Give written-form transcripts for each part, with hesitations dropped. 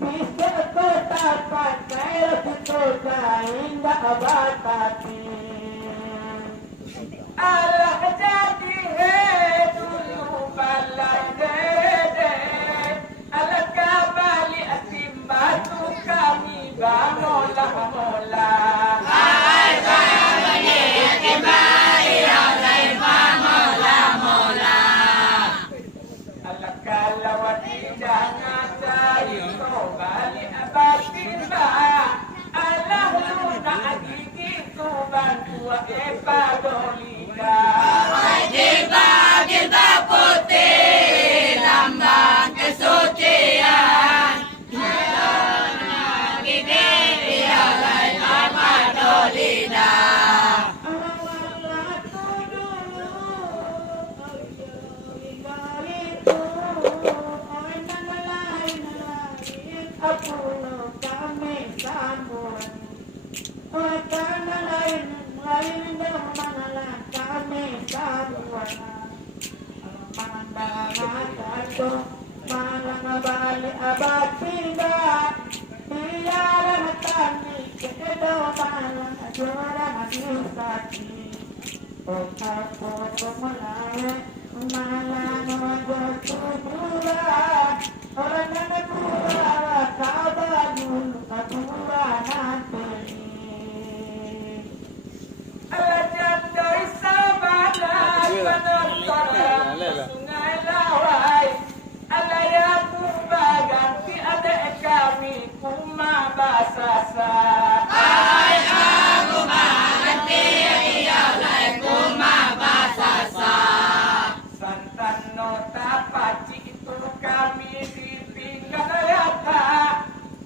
Bisa kota pakai Allah jadi dulu balai dede Allah kabali atimbatu kami bamola mola Hai kabali atimbai Allah bamola mola Allah kalawati jangan cari bali abatimba Allah luna agiki bantu epadolida Jilbab putih lambang kesucian gigi Allah apadolida Bali abad pindah biar tani kedo malang juara masukati oka foto malawe malang wajo pura orang anak pura kabadul kabura nanti Allah jandoi sabana penonton sungai lawai Allah ya ganti ada kami kuma basasa Hai aku ganti ya lai kuma basasa santan nota paci itu kami di pinggang rata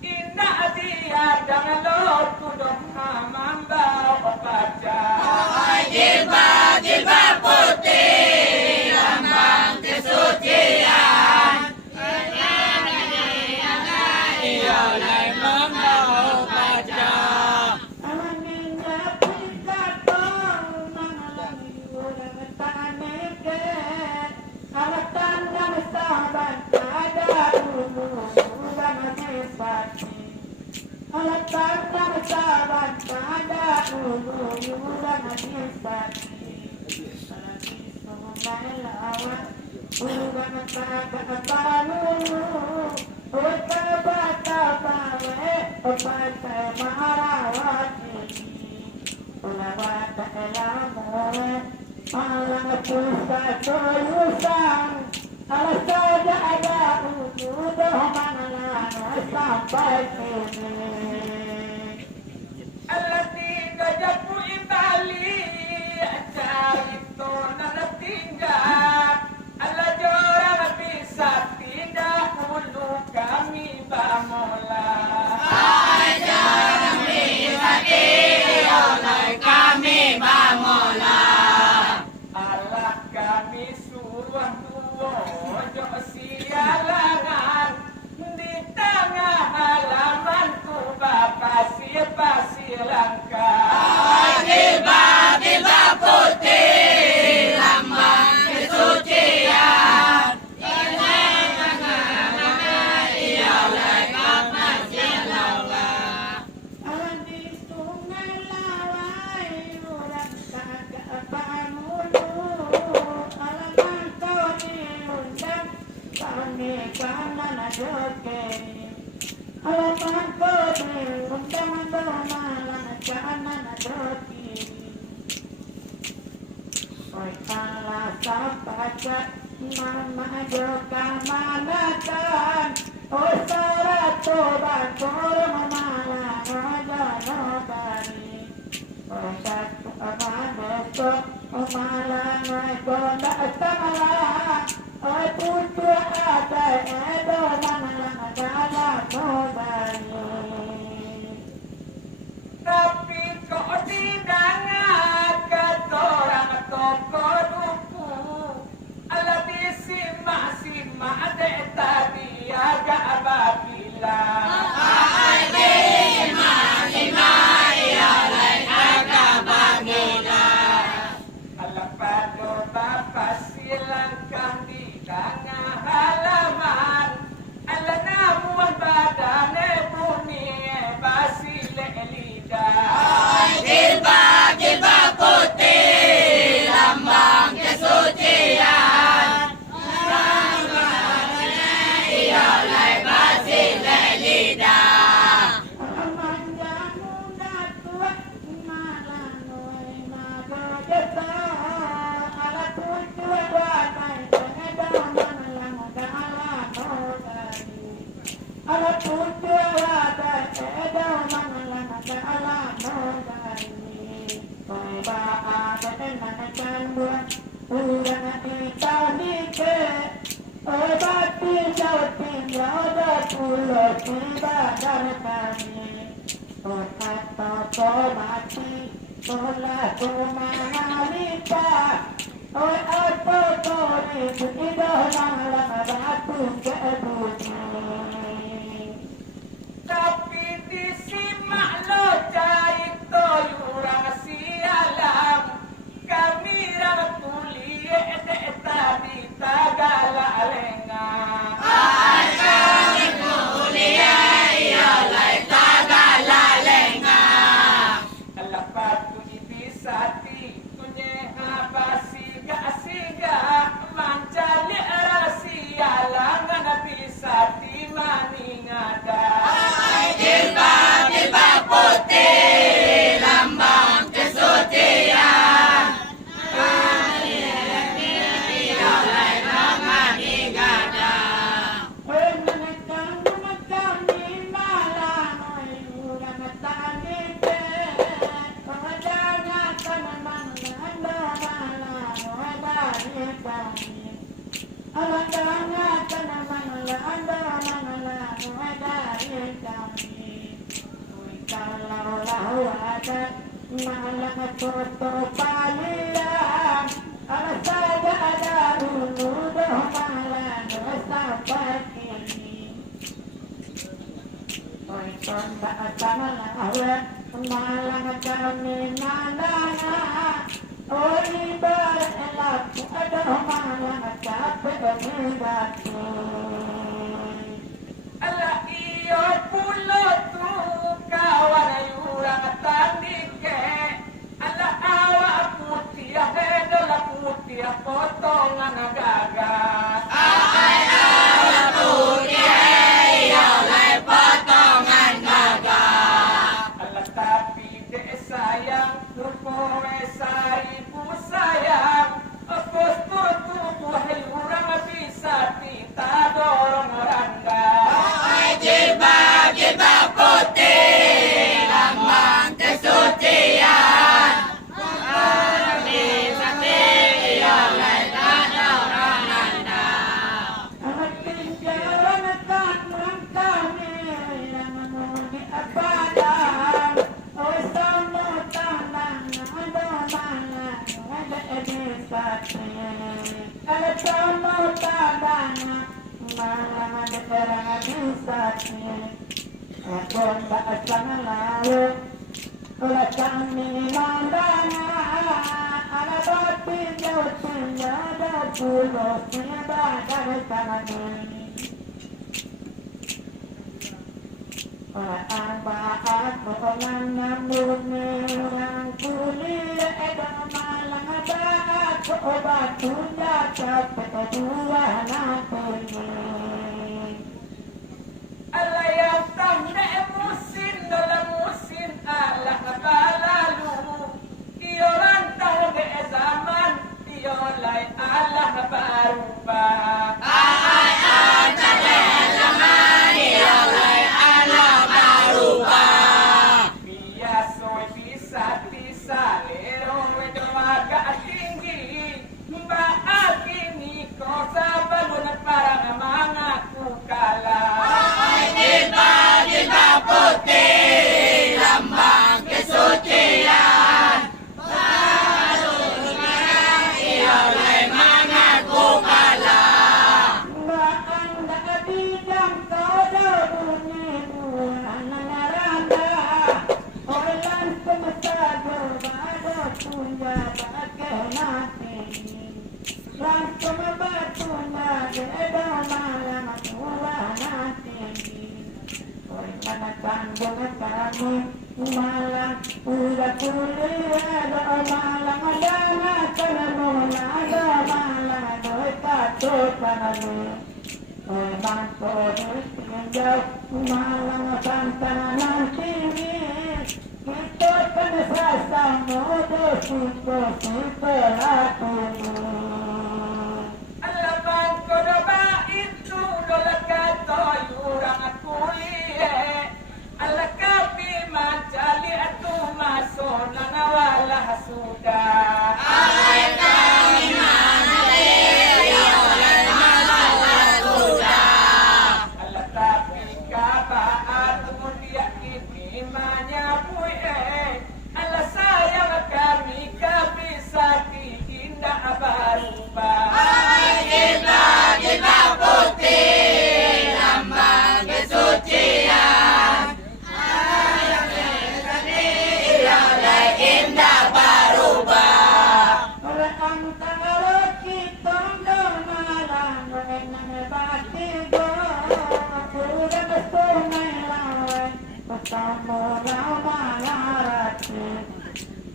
indah dia dengan lo kudong mamambau baca jilbab putih lambang kesucian Allah tidak japu Itali itu nana tinggal Allah jorang bisa tidak ulu kami bamola jarang bisa oleh kami bamola Allah kami suruh ojo sialangan di tengah halaman ku pasir langka jilbab putih lambang kesucian Mama joka manatan oh sarato bakor mama raja nobani oh satu amaneso oh malang gonda tamala oh putu ada edo malang gala nobani tapi kok tidak ngangkat orang toko duku ala simak dek tadi agak babila ala pado bapak silangkan di tengah halaman ala namuan badane bumi basile Tapi disimak lo cahit to yurang sialam kami rang kuliah dek tadi tagala lenga alapat tu ibisati tunye abasiga asiga mancali sialang na bisati maningada Ala iyo pulo tu kawan yurang tandike ala awa putih hedola putih potongan gagas ala tapi dek sayang rupowe saribu sayang postur tubuh yurang bisa tita dorong rangga Alayang tanda musin dalam musin Allah balalu iyo rantau de zaman iyo lai Allah baruba biasa bisa bisa lero wedoaga tinggi mbak akini kosa balun para mangaku kala malang udah kuliah malang ada ada malang tato pananu manto tinggal malang santanan tinggi kita penesasa modo suko hati alapan kodoba itu dola kato yurang kuliah ala kapi mancali kamu lama narati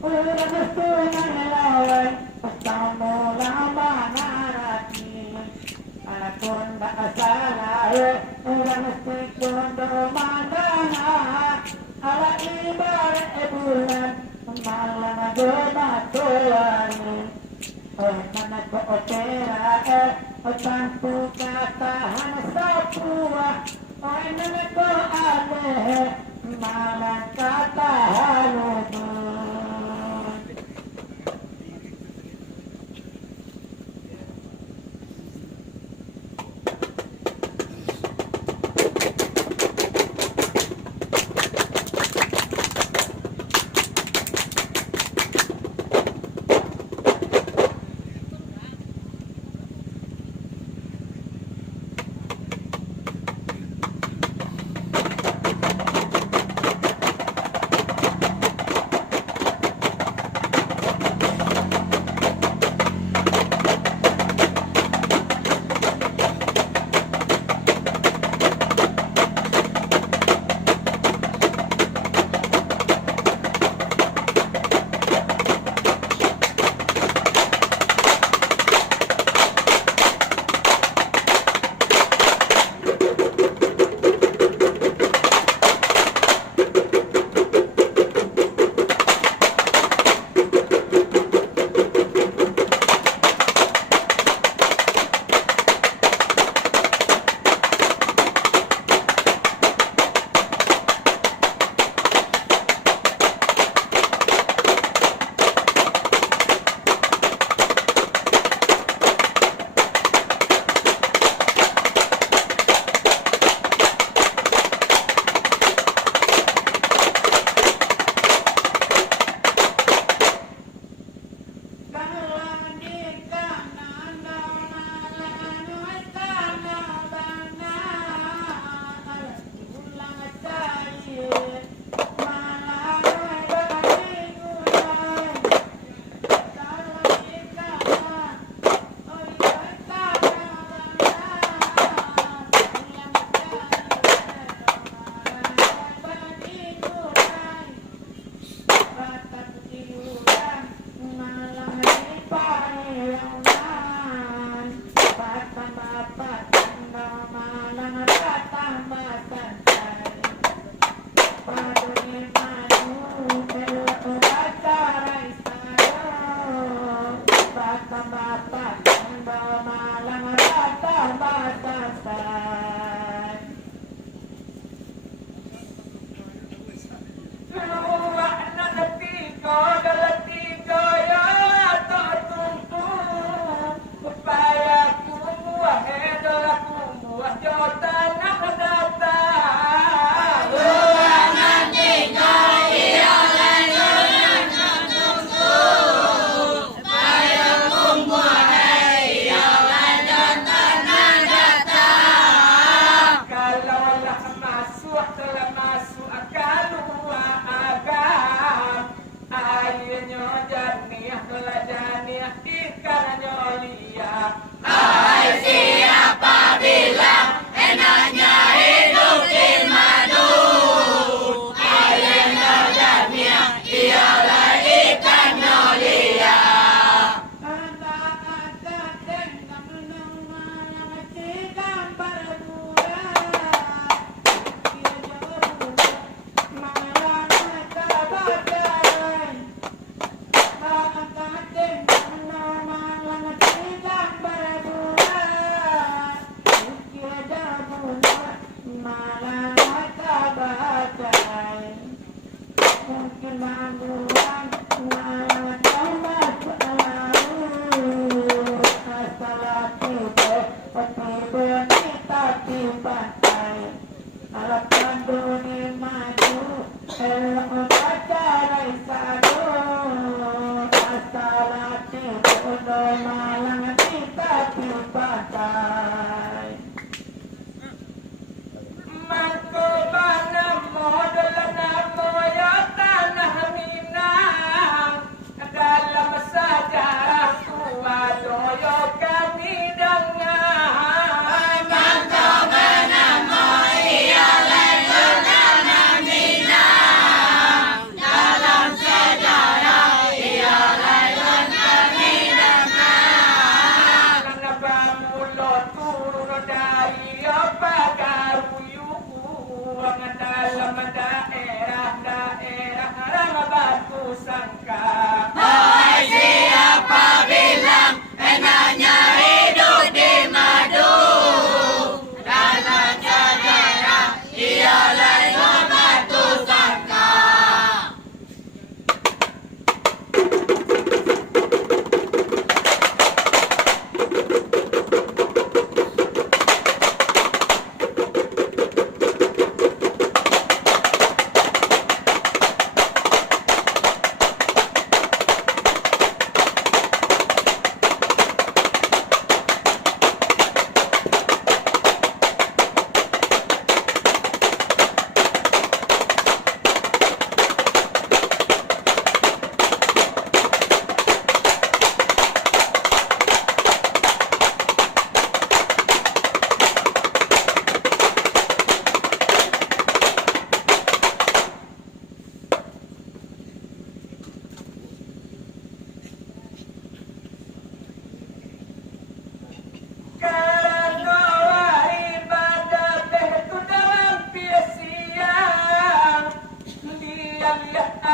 udah kesungan lawan kamu lama narati akun tak salah udah mesti kondo mandana ala ibarat bulan malam doma tuani mana ko opera tanpa katahan sapua mana ko ale malah katahan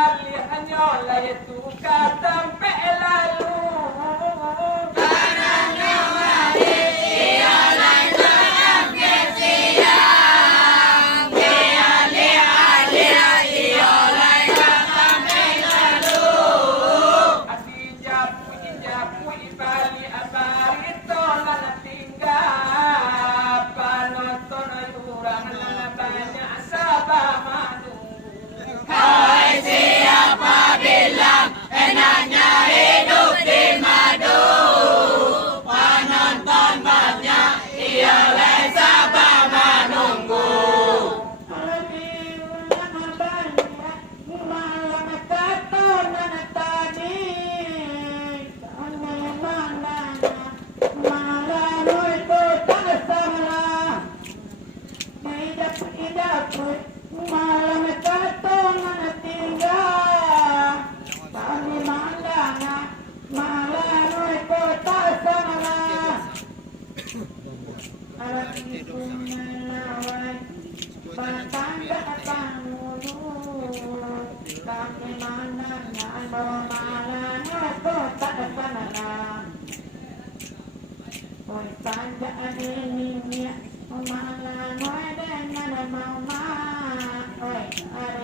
ibali hanyola itu katampe lalu Japu ibali abarito na natingga panonton ay urang na banyak sa bamanu. Hai siapa bilang enaknya hidup di madu? Penonton banyak, ia sabar menunggu. Lebih lama banyak malam kata mana tadi kami mana malam itu tak salah tidak malam kata mana tinggal kami mana malam itu tak salah alat itu melawai batang datang mulu kami mana malam itu tak salah oi tanda ini malam dengan mama oi are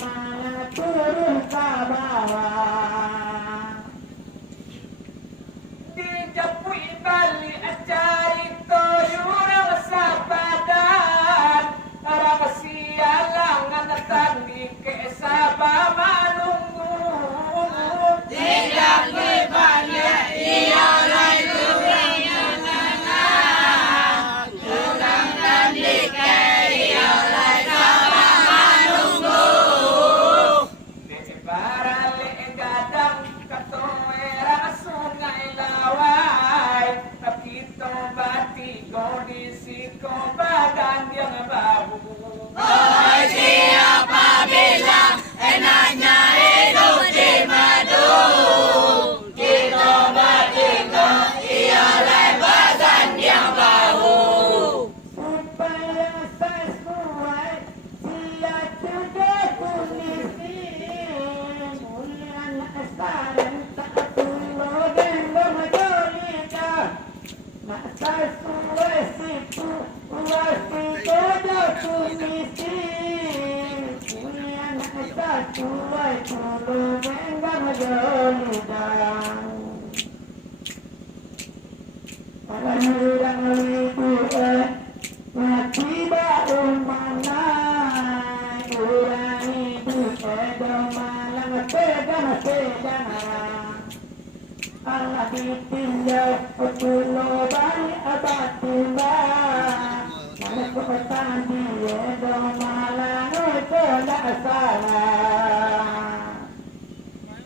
malam turun ke bawah di Japu ibali acari toyurang sabadan arang sialangan tadi ke sabah manunggu Tidak berbalik, ia Hai siapa bilang enaknya hidup di madu? Kita bertingkah, ia lebar dan dia bau. supaya sesuai dia sudah kunisi mulian asaran tak perlu gendong jolika nak sesuai situ wasi sudah kunisi mulian sesuai perlu gendong jolika orang itu mati baru mana orang itu malang pegang Allah ditinggal pulau balik abad timbang mana kepesan dia malang itu tak salah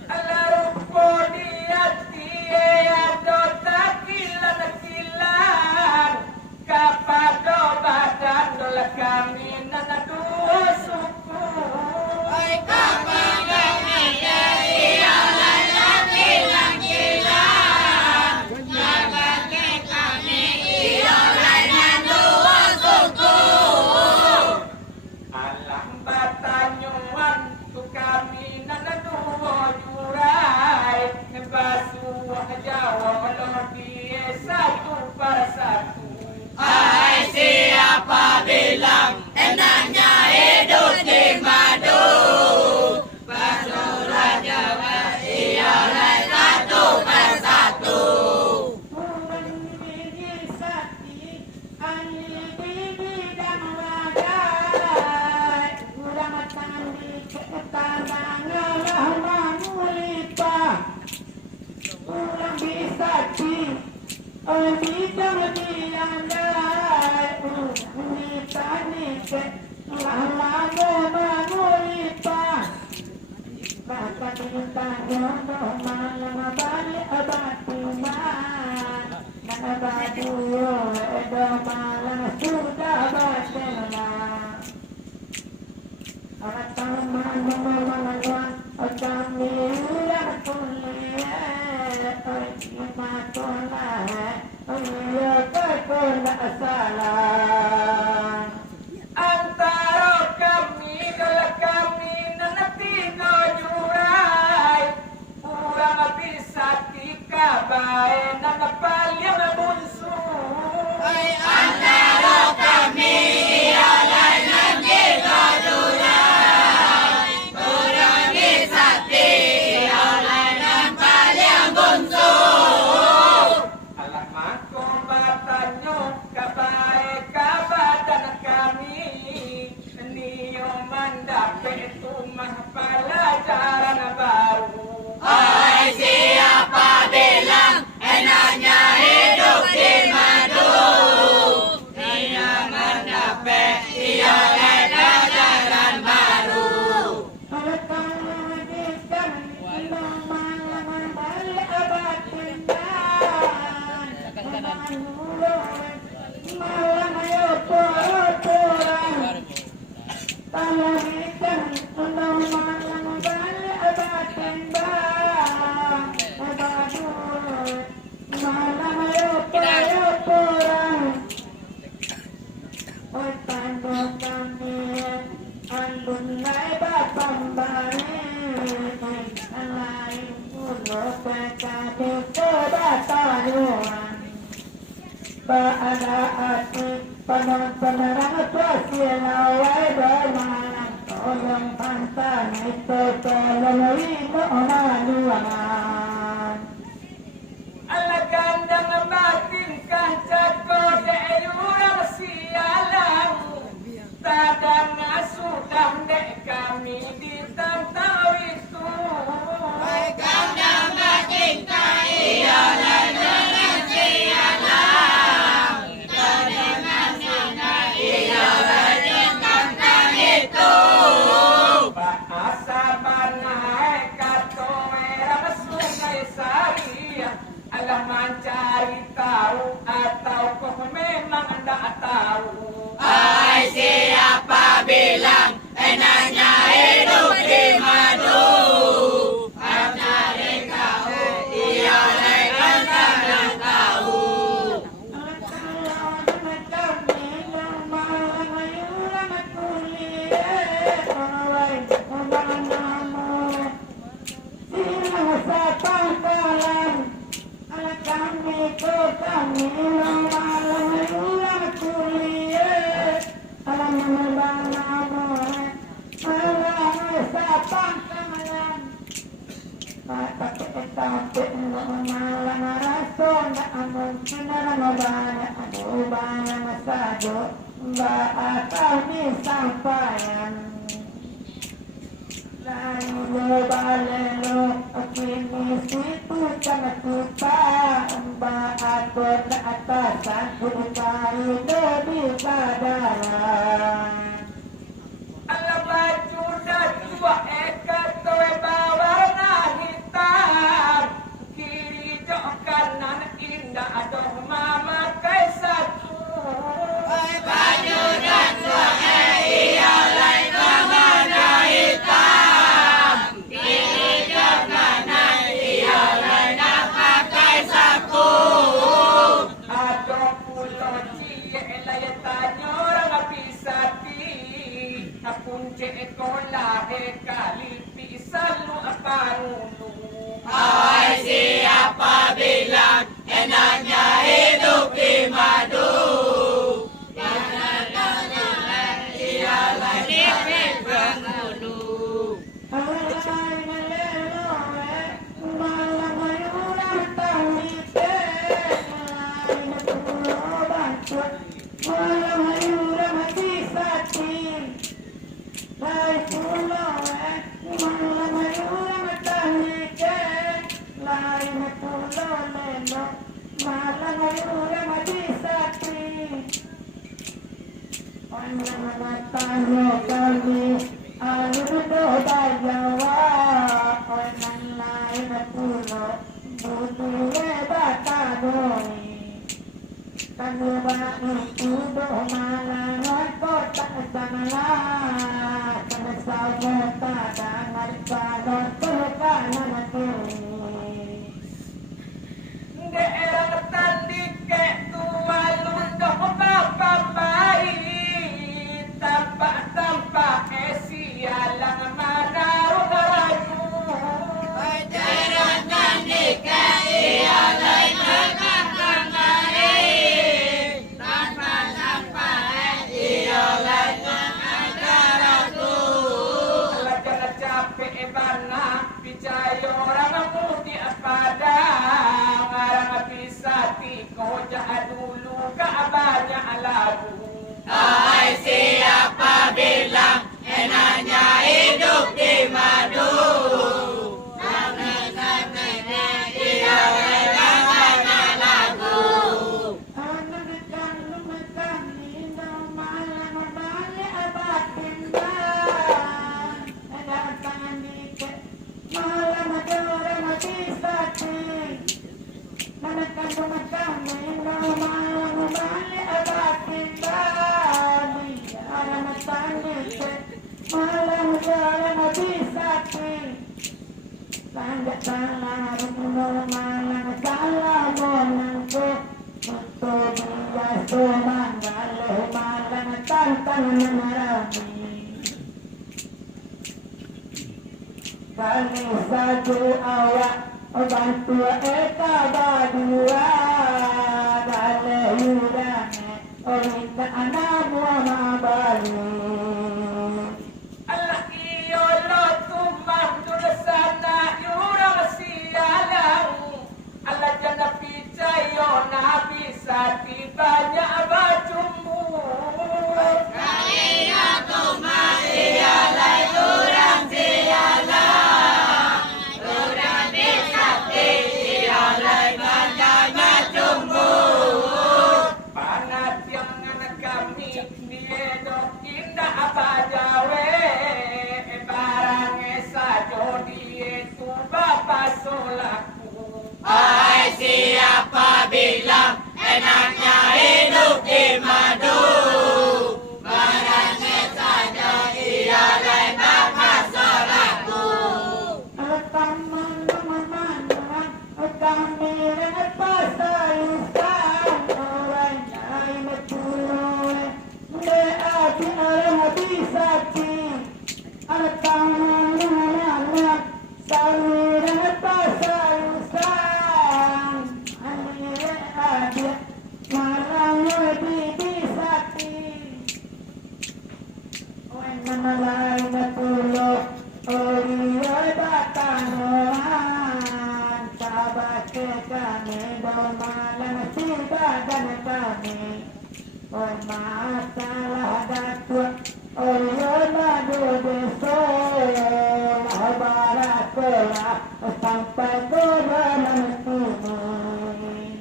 Allah rupo dia tiada takilan kapado badan dola kami nana dua suku Hai kapangan ia lain kilang. Sebagai kami ia lain dua suku. alam batanyuan tu kami nana dua jurai nebasuah jawa melodi satu per satu Hai siapa bilang enaknya hidup di madu? Pasuruan Jawa ia lain satu persatu. Menggigit sakit, ani bidang wajah, urang tandi ketanangan manulipah, urang bisa ci, bidang diandai, urang ditani ke lama manulipah. Bapa ditanya malam balik abatiman Nana batu edo malam sudah batena Alat taman memaluan kami ulang kuliah Matolah iya kekola salah Antara kami kalau kami nana Penerang sosial awal bermalam tolong pantan itu tolong lima manuangan ala gandang batin kancako deyurang sialang tadang sudah dek kami ditantau itu Gandang batin kaiyalan dengan sialang dengan sialang iyalan dengan itu Asaban naik kato merah sungai Saria alam mencari tahu atau kau memang tidak tahu Hai siapa bilang enaknya hidup di madu Mencari kau iyalah gandang tahu Sampaian Lalu balelo kini situ jangan lupa Mbak aku ke atasan Kukai lebih badalan ala baju dah tua kato bawarna hitam kiri jok kanan indah adoh mama kai satu Baju dan suara iyalah kemana hitam Kiri ke kanan iyalah nak pakai sapu adoh pulau cie elai tanya orang pisati apunce ekolah kali pisalu apanu Hai siapa bilang enaknya hidup di madu Iyalah dengan penghulu daerah tandik ke tua lundoh bapak bayi tampak sialang mana ragu Jangan dikai iyalah dengan kemari Tanpa iyalah dengan ragu ala jangan capek bana percaya orang mudi pada ngarang pisati kau jahat dulu ke banyak lagu Hai siapa bilang enaknya hidup di madu Iyalah dengan lagu Kali satu awak bantu eta badua dale yurane minta anak buah bali. Allah iyo lo tumah sana yurang sialang. Allah jana picayo nabi sati banyak bajumu. Kaya tumah iyalah yurang sialah. Yurang disakti iyalah banyak bajumbu. Panat yang anak kami diedok indah apa jawe. Barangnya sajo dietu bapak solaku. Hai siapa bilang enaknya hidup di madu. Barangnya saja iyalah bapak solaku. Teman-teman kami rengat pasayusan orangnya ini puluh leati orang habisati teman-teman kami rengat pasayusan ini ada malam habisati menalai pulau Oriya Batangan Sahabat kami Daumalan sibadan kami masalah datuk Oriya Madu Deso Mahbarakolah sampai godanan kini.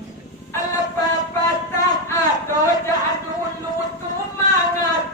Allah papatah atau jadulu tumangatuan.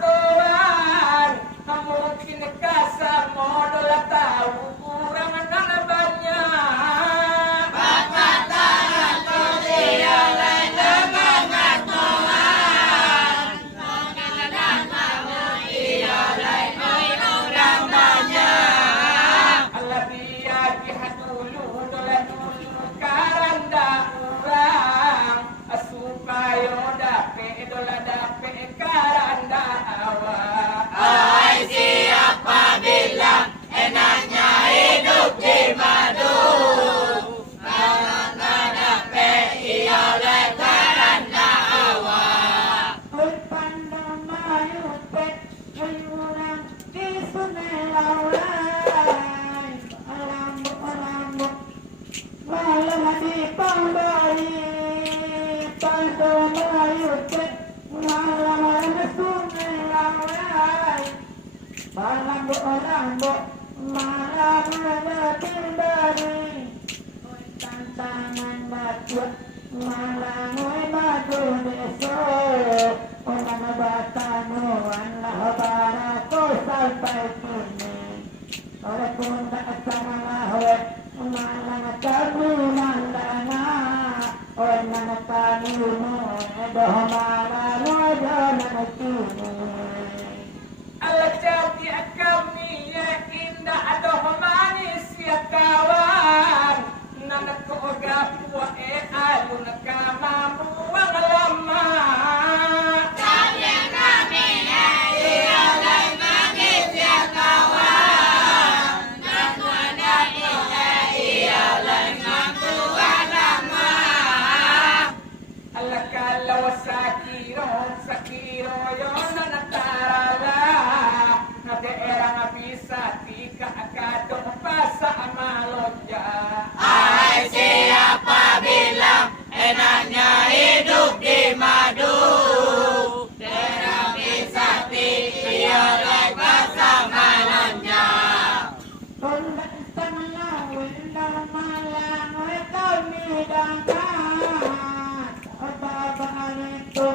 Mungkin kasar modal tahu kurang dan banyak. Bapak tangan tuh iyalah semangat Tuhan. Mengenal tahu iyalah orang banyak. Allah biar jihad dulu dola dulu karanda orang supaya dapat dola dapat karanda awak. Hai siapa bilang enaknya hidup di madu. Kalau nggak dapet iyalah karanda awak. Pandang mayupet ayunan di sungai lawai Alambu malam di Pambari pandang mayupet malam di sungai lawai Alambu malam di Pambari tantangan batu malam madu deso orang batanuan lah barako sampai kini oleh pundak sama lahwe malam kami mandana orang kami doh malam jangan kini. Allah jadi kami ya indah adoh manis ya kawan. Nanak koga puwa alun kama buang lama. Tapi kami iyalah manis ya kawan. Dan wadahnya iyalah tuan lama. Allah kalau sakiro yo nanak tarala. Na daerah bisa tika akado pasa amalonja. Hai siapa bilang enaknya hidup di madu. Terapi sapi iyalah pasang malonnya. Kondak tanah wendal malang kami dangkat apa itu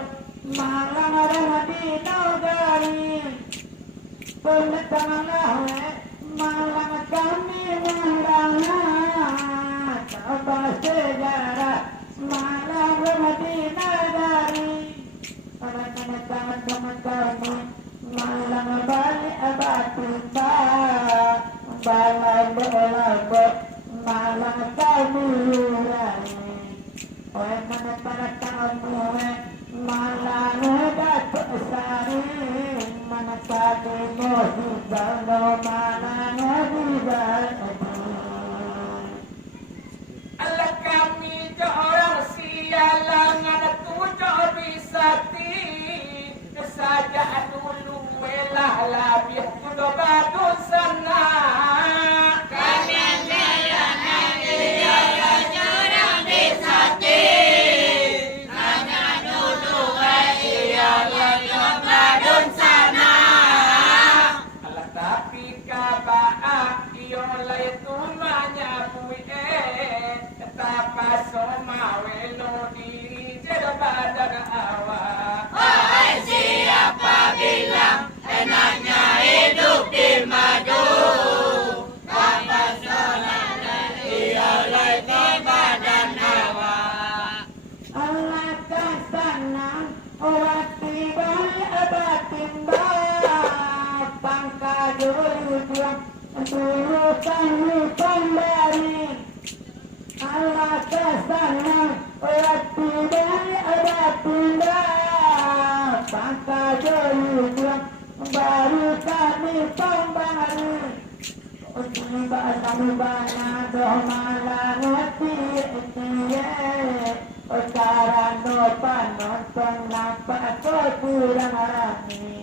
malang ada di nagari. Kondak tanah malang kami mendangat apa sejarah malang di nagari. Teman-teman kami malang balik batu balang malang kami rani. Oleh mana kamu malang datuk sari mana kami mohibah malang di 10 kali pemberi Allah kesana waktu dari ada pindah Pangka jauh baru kami pemberi Tiba kami banyak doh malang hati Sekarang nopan nonton nampak kurang rame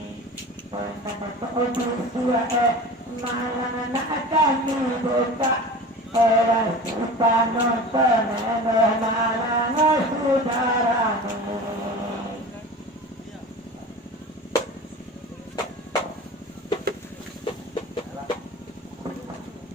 malang nak kami buka orang suka nonton